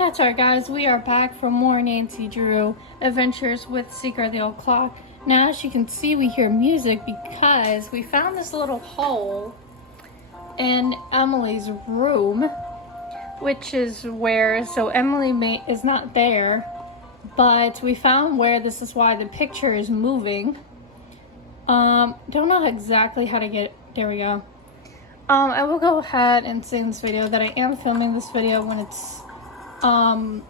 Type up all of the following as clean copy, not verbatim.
That's right, guys. We are back for more Nancy Drew adventures with Secret of the Old Clock. Now, as you can see, we hear music because we found this little hole in Emily's room, which is where, so Emily is not there, but we found where. This is why the picture is moving. Don't know exactly how to get, there we go. I will go ahead and say in this video that I am filming this video when it's going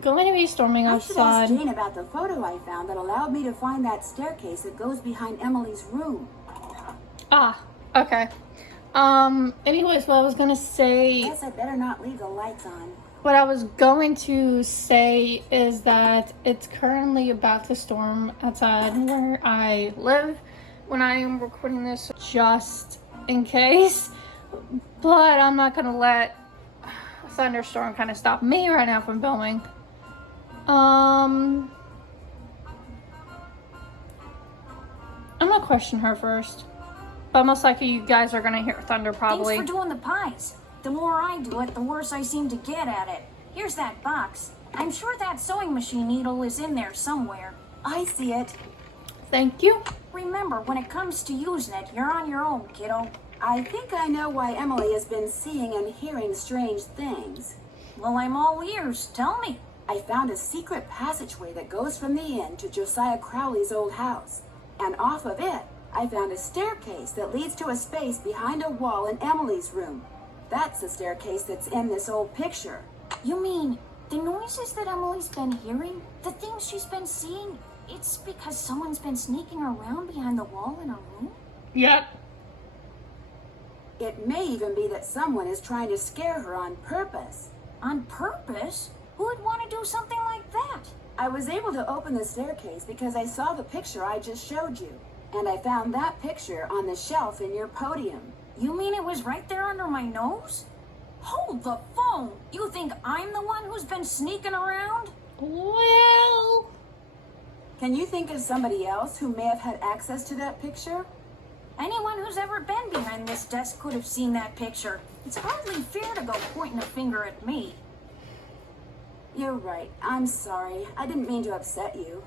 to be storming outside. I should ask Jane about the photo I found that allowed me to find that staircase that goes behind Emily's room. Ah, okay. Anyways, what I was gonna say... Guess I better not leave the lights on. What I was going to say is that it's currently about to storm outside where I live when I am recording this, just in case. But I'm not gonna let a thunderstorm kind of stop me right now from filming. I'm gonna question her first. But most likely you guys are gonna hear thunder probably. Thanks for doing the pies. The more I do it, the worse I seem to get at it. Here's that box. I'm sure that sewing machine needle is in there somewhere. I see it. Thank you. Remember, when it comes to using it, you're on your own, kiddo. I think I know why Emily has been seeing and hearing strange things. Well, I'm all ears. Tell me. I found a secret passageway that goes from the inn to Josiah Crowley's old house. And off of it, I found a staircase that leads to a space behind a wall in Emily's room. That's the staircase that's in this old picture. You mean the noises that Emily's been hearing? The things she's been seeing? It's because someone's been sneaking around behind the wall in her room? Yep. It may even be that someone is trying to scare her on purpose. On purpose? Who would want to do something like that? I was able to open the staircase because I saw the picture I just showed you. And I found that picture on the shelf in your podium. You mean it was right there under my nose? Hold the phone! You think I'm the one who's been sneaking around? Well... Can you think of somebody else who may have had access to that picture? Anyone who's ever been behind this desk could have seen that picture. It's hardly fair to go pointing a finger at me. You're right. I'm sorry. I didn't mean to upset you.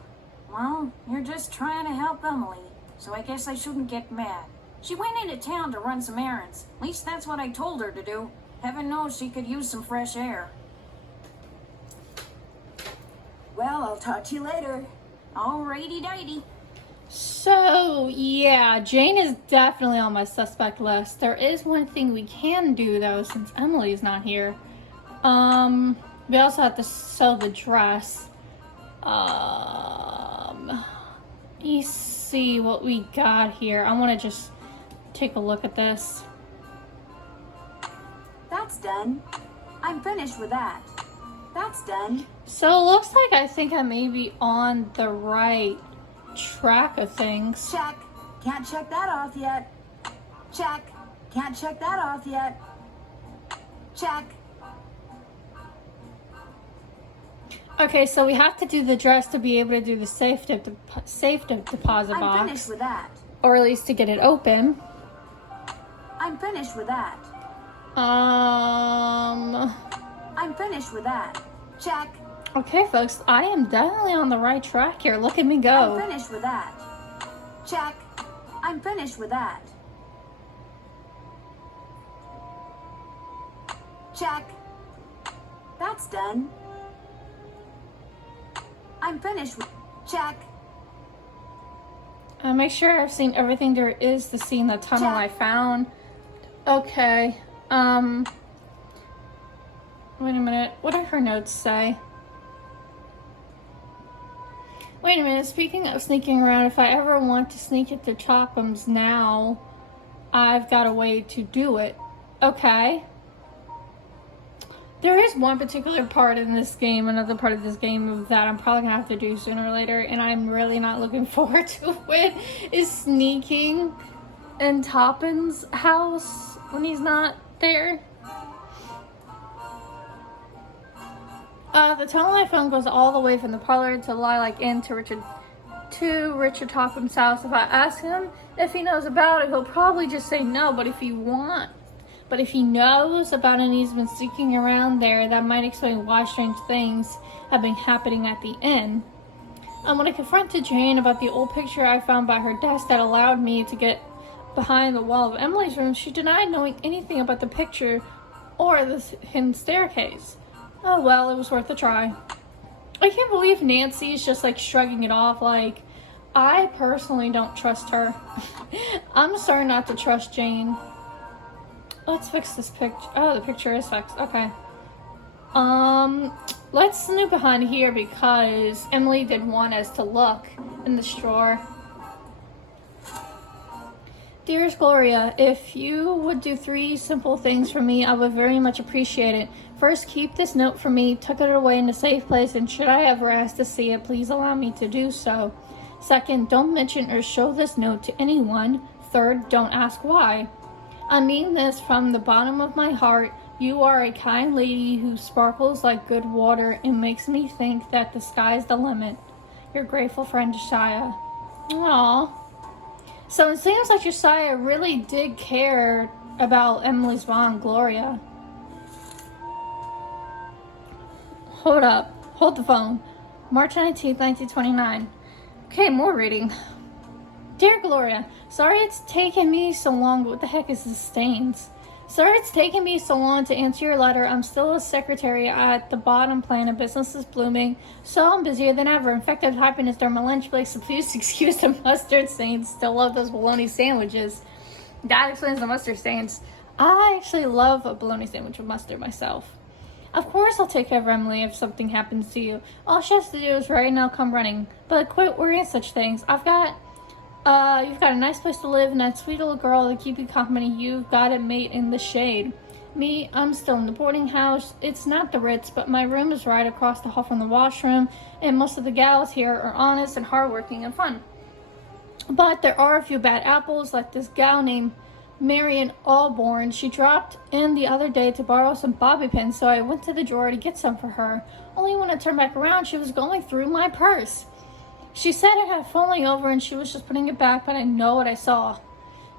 Well, you're just trying to help Emily, so I guess I shouldn't get mad. She went into town to run some errands. At least that's what I told her to do. Heaven knows she could use some fresh air. Well, I'll talk to you later. Alrighty-dighty. So, yeah, Jane is definitely on my suspect list. There is one thing we can do, though, since Emily's not here. We also have to sew the dress. Let me see what we got here. I want to just take a look at this. That's done. I'm finished with that. That's done. So it looks like I think I may be on the right track of things. Check. Can't check that off yet. Check. Can't check that off yet. Check. Okay, so we have to do the dress to be able to do the safe deposit box. I'm finished with that. Or at least to get it open. I'm finished with that. I'm finished with that. Check. Okay, folks, I am definitely on the right track here. Look at me go. I'm finished with that. Check. I'm finished with that. Check. That's done. I'm finished with... Check. Make sure I've seen everything there is to see in the tunnel I found. Okay. Wait a minute. What did her notes say? Wait a minute. Speaking of sneaking around, if I ever want to sneak into Chopham's now, I've got a way to do it. Okay. There is one particular part in this game, another part of this game that I'm probably gonna have to do sooner or later, and I'm really not looking forward to it, is sneaking in Toppin's house when he's not there. The tunnel I found goes all the way from the parlor to Lilac Inn to Richard Topham's house. If I ask him if he knows about it, he'll probably just say no, but if you want but if he knows about and he's been sneaking around there, that might explain why strange things have been happening at the inn. When I confronted Jane about the old picture I found by her desk that allowed me to get behind the wall of Emily's room, she denied knowing anything about the picture or the hidden staircase. Oh well, it was worth a try. I can't believe Nancy's just like shrugging it off. Like, I personally don't trust her. I'm starting not to trust Jane. Let's fix this picture. Oh, the picture is fixed. Okay. Let's snoop behind here because Emily did want us to look in this drawer. Dearest Gloria, if you would do 3 simple things for me, I would very much appreciate it. First, keep this note for me, tuck it away in a safe place, and should I ever ask to see it, please allow me to do so. Second, don't mention or show this note to anyone. Third, don't ask why. I mean this from the bottom of my heart. You are a kind lady who sparkles like good water and makes me think that the sky's the limit. Your grateful friend, Josiah. Aww. So it seems like Josiah really did care about Emily's mom, Gloria. Hold up. Hold the phone. March 19th, 1929. Okay, more reading. Dear Gloria, sorry it's taken me so long, but what the heck is this stains? Sorry it's taken me so long to answer your letter. I'm still a secretary at the bottom plan and business is blooming, so I'm busier than ever. In fact, I'm typing this during my lunch break, so please excuse the mustard stains. Still love those bologna sandwiches. That explains the mustard stains. I actually love a bologna sandwich with mustard myself. Of course I'll take care of Emily if something happens to you. All she has to do is write and I'll come running. But quit worrying such things. You've got a nice place to live and that sweet little girl to keep you company. You've got a mate in the shade. Me, I'm still in the boarding house. It's not the Ritz, but my room is right across the hall from the washroom, and most of the gals here are honest and hardworking and fun. But there are a few bad apples, like this gal named Marion Allborn. She dropped in the other day to borrow some bobby pins, so I went to the drawer to get some for her. Only when I turned back around, she was going through my purse. She said it had fallen over and she was just putting it back, but I know what I saw.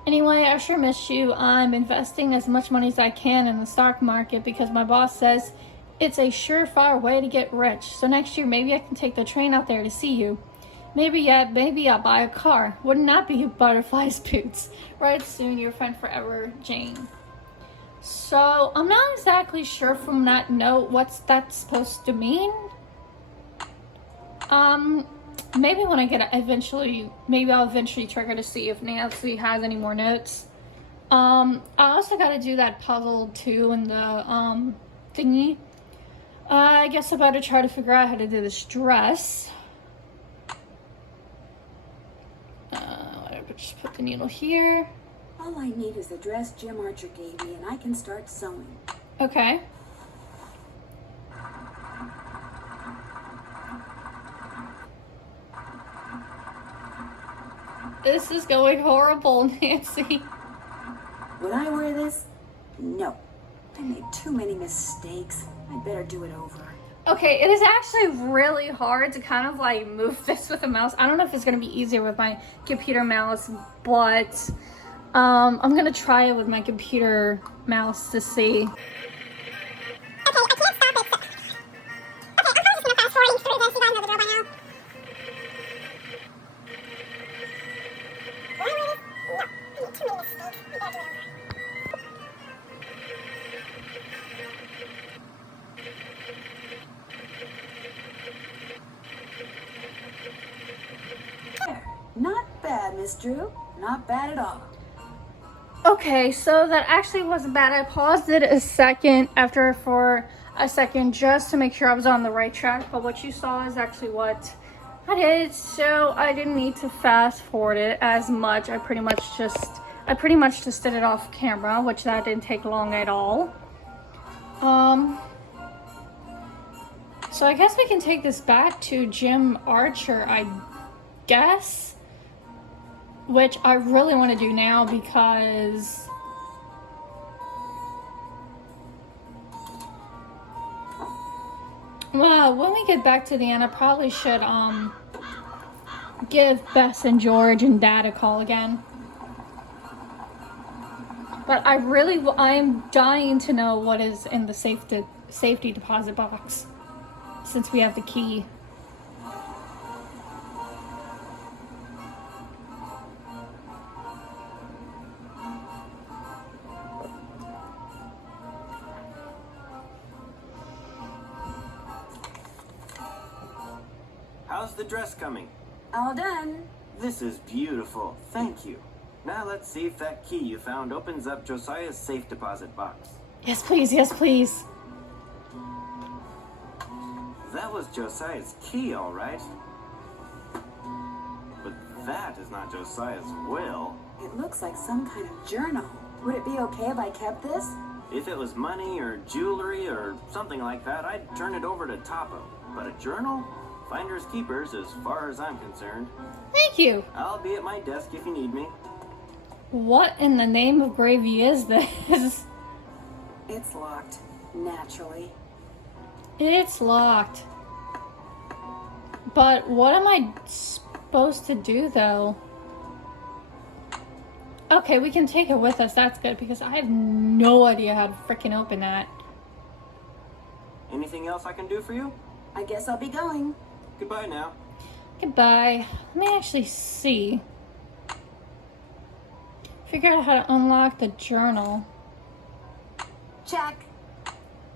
Anyway, I sure miss you. I'm investing as much money as I can in the stock market because my boss says it's a surefire way to get rich. So next year, maybe I can take the train out there to see you. Maybe I'll buy a car. Wouldn't that be butterflies boots? Right soon, your friend forever, Jane. So, I'm not exactly sure from that note what's that supposed to mean. Maybe when I get maybe I'll eventually trigger to see if Nancy has any more notes. I also got to do that puzzle too in the thingy. I guess I better try to figure out how to do this dress. Just put the needle here. All I need is the dress Jim Archer gave me, and I can start sewing. Okay. This is going horrible, Nancy. Would I wear this? No. I made too many mistakes. I'd better do it over. Okay, it is actually really hard to kind of like move this with a mouse. I don't know if it's going to be easier with my computer mouse, but I'm going to try it with my computer mouse to see. Not bad, Miss Drew. Not bad at all. Okay, so that actually wasn't bad. I paused it for a second just to make sure I was on the right track, but what you saw is actually what I did, so I didn't need to fast forward it as much. I pretty much just did it off camera, which that didn't take long at all. So I guess we can take this back to Jim Archer, I guess. Which I really want to do now because well, when we get back to the end, I probably should give Bess and George and Dad a call again. But I'm dying to know what is in the safety deposit box, since we have the key. How's the dress coming? All done. This is beautiful. Thank you. Now let's see if that key you found opens up Josiah's safe deposit box. Yes, please. Yes, please. That was Josiah's key, all right. But that is not Josiah's will. It looks like some kind of journal. Would it be okay if I kept this? If it was money or jewelry or something like that, I'd turn it over to Topo. But a journal? Finders keepers as far as I'm concerned. Thank you. I'll be at my desk if you need me. What in the name of gravy is this? It's locked, naturally. It's locked. But what am I supposed to do, though? Okay, we can take it with us. That's good, because I have no idea how to freaking open that. Anything else I can do for you? I guess I'll be going. Goodbye now. Goodbye. Let me actually see. Figure out how to unlock the journal. Check.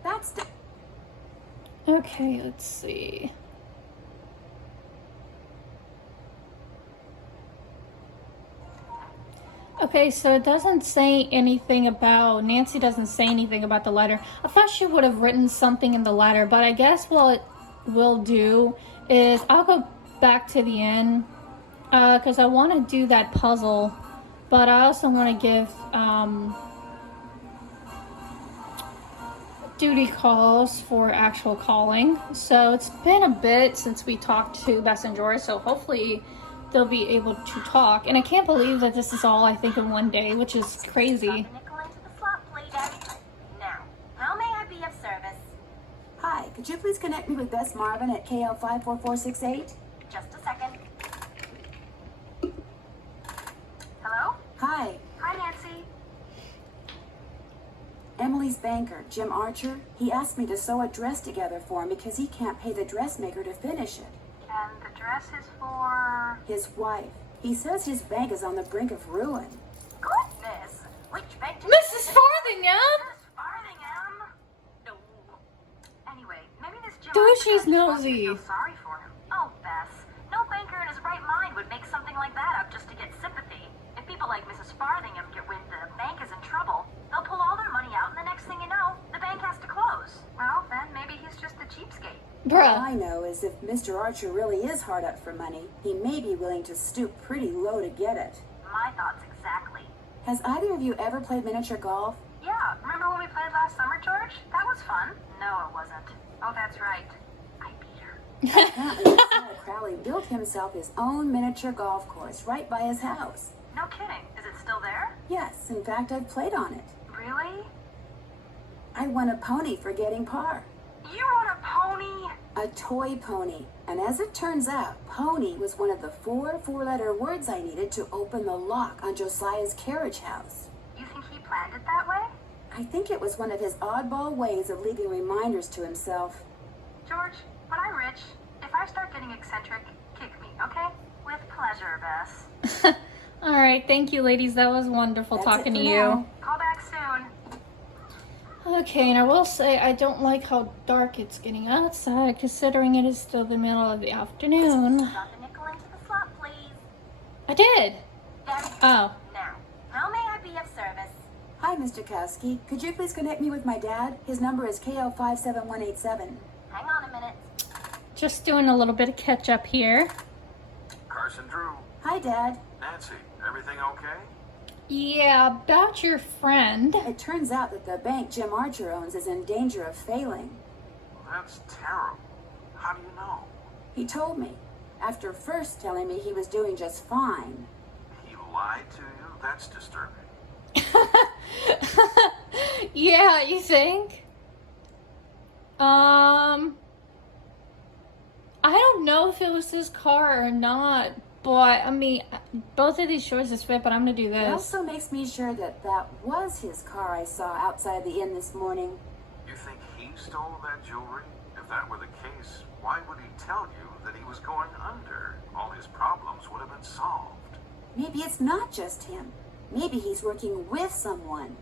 That's Okay, let's see. Okay, so it doesn't say anything about, Nancy doesn't say anything about the letter. I thought she would have written something in the letter, but I guess what we'll do is I'll go back to the inn, because I want to do that puzzle, but I also want to give duty calls for actual calling. So it's been a bit since we talked to Bess and George, so hopefully they'll be able to talk. And I can't believe that this is all, I think, in one day, which is crazy. Drop a nickel into the slot, please. Now, how may I be of service? Hi, could you please connect me with Bess Marvin at KL54468? Just a second. Hello? Hi, Hi, Nancy. Emily's banker, Jim Archer. He asked me to sew a dress together for him because he can't pay the dressmaker to finish it. And the dress is for... His wife. He says his bank is on the brink of ruin. Goodness. Which bank did Mrs. Farthingham! Mrs. Farthingham? No. Anyway, maybe this Jim Dude, Archer she's guy just wants me to nosy. feel sorry for him. Oh, Bess. No banker in his right mind would make something like that up just to get sympathy. If people like Mrs. Farthingham get wind the bank is in trouble, they'll pull all their money out, and the next thing you know, the bank has to close. Well, then maybe he's just a cheapskate. All Bruh. I know is if Mr. Archer really is hard up for money, he may be willing to stoop pretty low to get it. My thoughts exactly. Has either of you ever played miniature golf? Yeah, remember when we played last summer, George? That was fun. No, it wasn't. Oh, that's right. I beat her. Apparently, Josiah Crowley built himself his own miniature golf course right by his house. No kidding. Is it still there? Yes, in fact, I've played on it. Really? I won a pony for getting par. You want a pony? A toy pony. And as it turns out, pony was one of the four-letter words I needed to open the lock on Josiah's carriage house. You think he planned it that way? I think it was one of his oddball ways of leaving reminders to himself. George, when I'm rich, if I start getting eccentric, kick me, okay? With pleasure, Bess. All right, thank you, ladies. That was wonderful That's talking it to for you. now. Call back soon. Okay, and I will say I don't like how dark it's getting outside, considering it is still the middle of the afternoon. Drop a nickel into the slot, please. I did. That's Oh. Now, how may I be of service? Hi, Mr. Cegelski. Could you please connect me with my dad? His number is KL57187. Hang on a minute. Just doing a little bit of catch up here. Carson Drew. Hi, Dad. Nancy, everything okay? Yeah, about your friend. It turns out that the bank Jim Archer owns is in danger of failing. That's terrible. How do you know? He told me, after first telling me he was doing just fine. He lied to you? That's disturbing. Yeah, you think? I don't know if it was his car or not. But, I mean, both of these choices fit, but I'm gonna do It this. also makes me sure that that was his car I saw outside the inn this morning. You think he stole that jewelry? If that were the case, why would he tell you that he was going under? All his problems would have been solved. Maybe it's not just him. Maybe he's working with someone.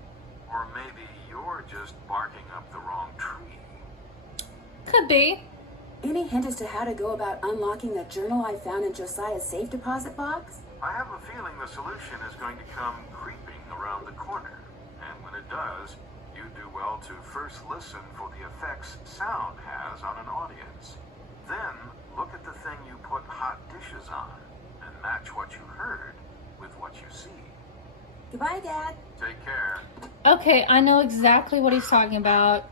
Or maybe you're just barking up the wrong tree. Could be. Any hint as to how to go about unlocking the journal I found in Josiah's safe deposit box? I have a feeling the solution is going to come creeping around the corner. And when it does, you do well to first listen for the effects sound has on an audience. Then, look at the thing you put hot dishes on, and match what you heard with what you see. Goodbye, Dad. Take care. Okay, I know exactly what he's talking about.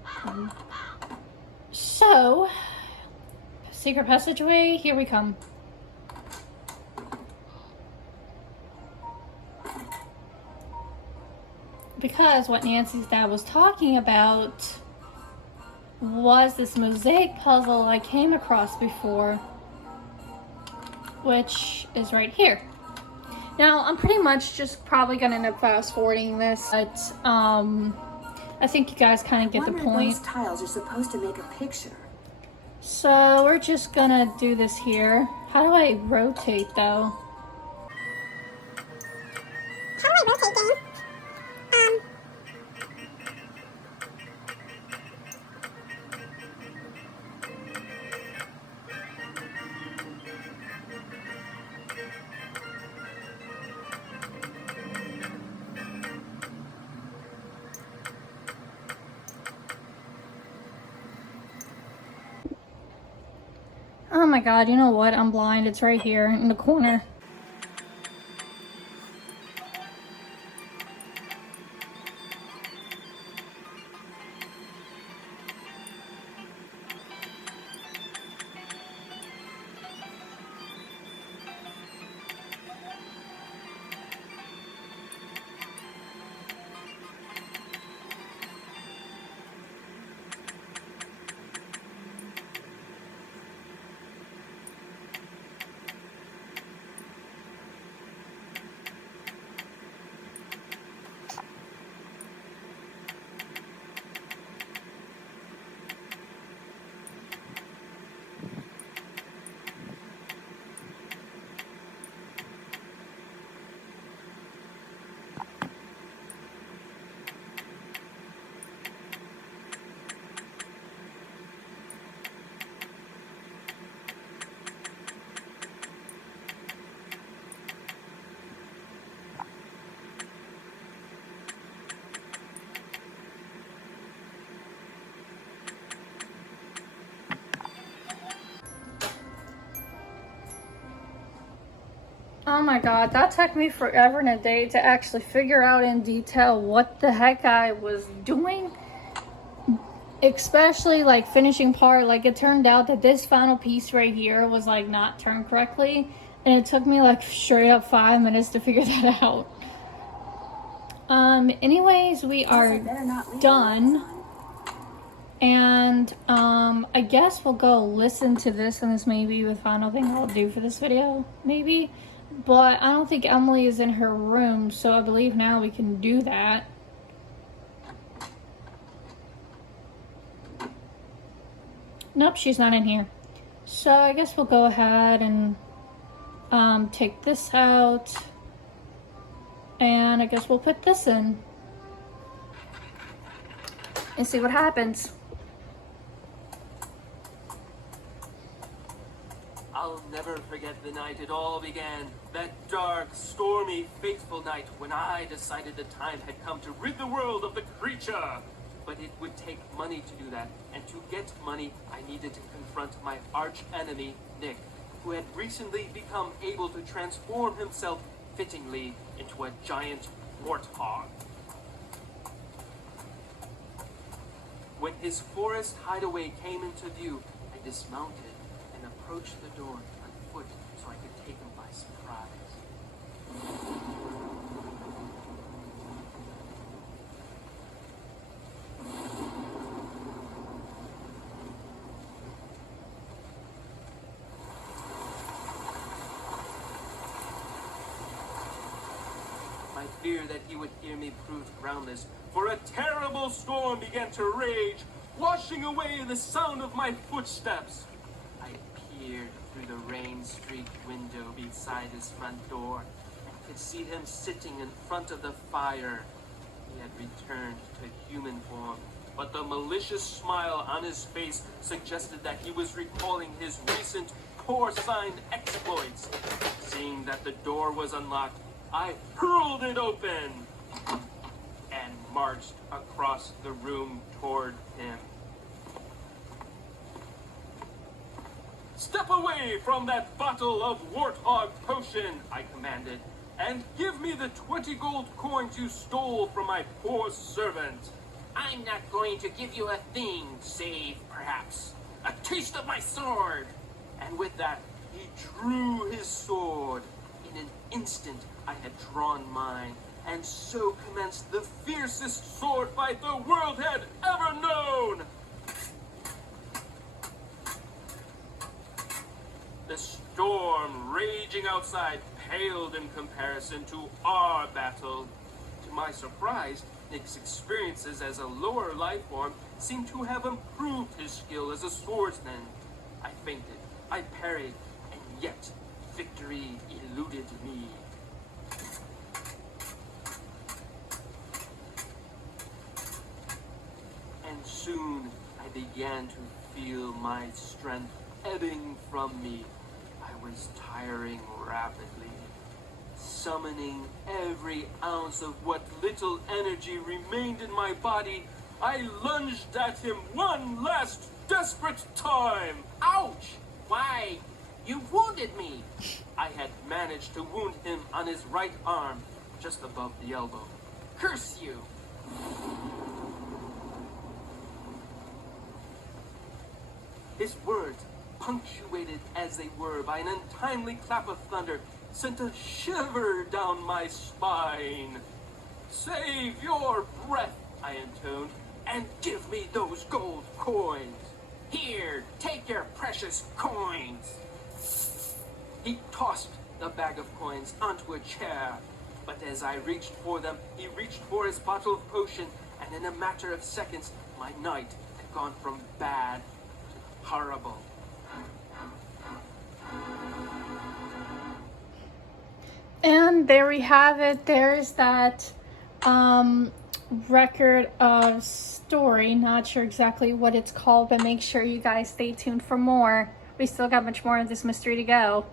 So, secret passageway, here we come. Because what Nancy's dad was talking about was this mosaic puzzle I came across before, which is right here. Now, I'm pretty much just probably gonna end up fast forwarding this, but I think you guys kind of get the point. Those tiles are supposed to make a picture. So we're just gonna do this here. How do I rotate though? How do I rotate, game? Oh my god, you know what? I'm blind. It's right here in the corner. Oh my god, that took me forever and a day to actually figure out in detail what the heck I was doing. Especially like finishing part, like it turned out that this final piece right here was like not turned correctly. And it took me like straight up 5 minutes to figure that out. Anyways, we are done. And I guess we'll go listen to this, and this may be the final thing I'll do for this video, maybe. But I don't think Emily is in her room, so I believe now we can do that. Nope, she's not in here. So I guess we'll go ahead and take this out. And I guess we'll put this in. And see what happens. I'll never forget the night it all began. That dark, stormy, fateful night when I decided the time had come to rid the world of the creature. But it would take money to do that, and to get money, I needed to confront my arch enemy, Nick, who had recently become able to transform himself fittingly into a giant warthog. When his forest hideaway came into view, I dismounted and approached the door on foot so I could take him by surprise. fear that he would hear me proved groundless, for a terrible storm began to rage, washing away the sound of my footsteps. I peered through the rain-streaked window beside his front door and could see him sitting in front of the fire. He had returned to human form, but the malicious smile on his face suggested that he was recalling his recent porcine exploits. Seeing that the door was unlocked, I hurled it open and marched across the room toward him. "Step away from that bottle of warthog potion," I commanded, "and give me the 20 gold coins you stole from my poor servant." "I'm not going to give you a thing, save, perhaps, a taste of my sword." And with that, he drew his sword. In an instant, I had drawn mine, and so commenced the fiercest sword fight the world had ever known. The storm raging outside paled in comparison to our battle. To my surprise, Nick's experiences as a lower life form seemed to have improved his skill as a swordsman. I feinted, I parried, and yet victory eluded me. And soon I began to feel my strength ebbing from me. I was tiring rapidly. Summoning every ounce of what little energy remained in my body, I lunged at him one last desperate time. Ouch! Why, you wounded me! I had managed to wound him on his right arm, just above the elbow. Curse you! His words, punctuated as they were by an untimely clap of thunder, sent a shiver down my spine. "Save your breath," I intoned, "and give me those gold coins. Here, take your precious coins." He tossed the bag of coins onto a chair, but as I reached for them, he reached for his bottle of potion, and in a matter of seconds, my night had gone from bad to horrible. And there we have it. There's that record of story. Not sure exactly what it's called, but make sure you guys stay tuned for more. We still got much more of this mystery to go.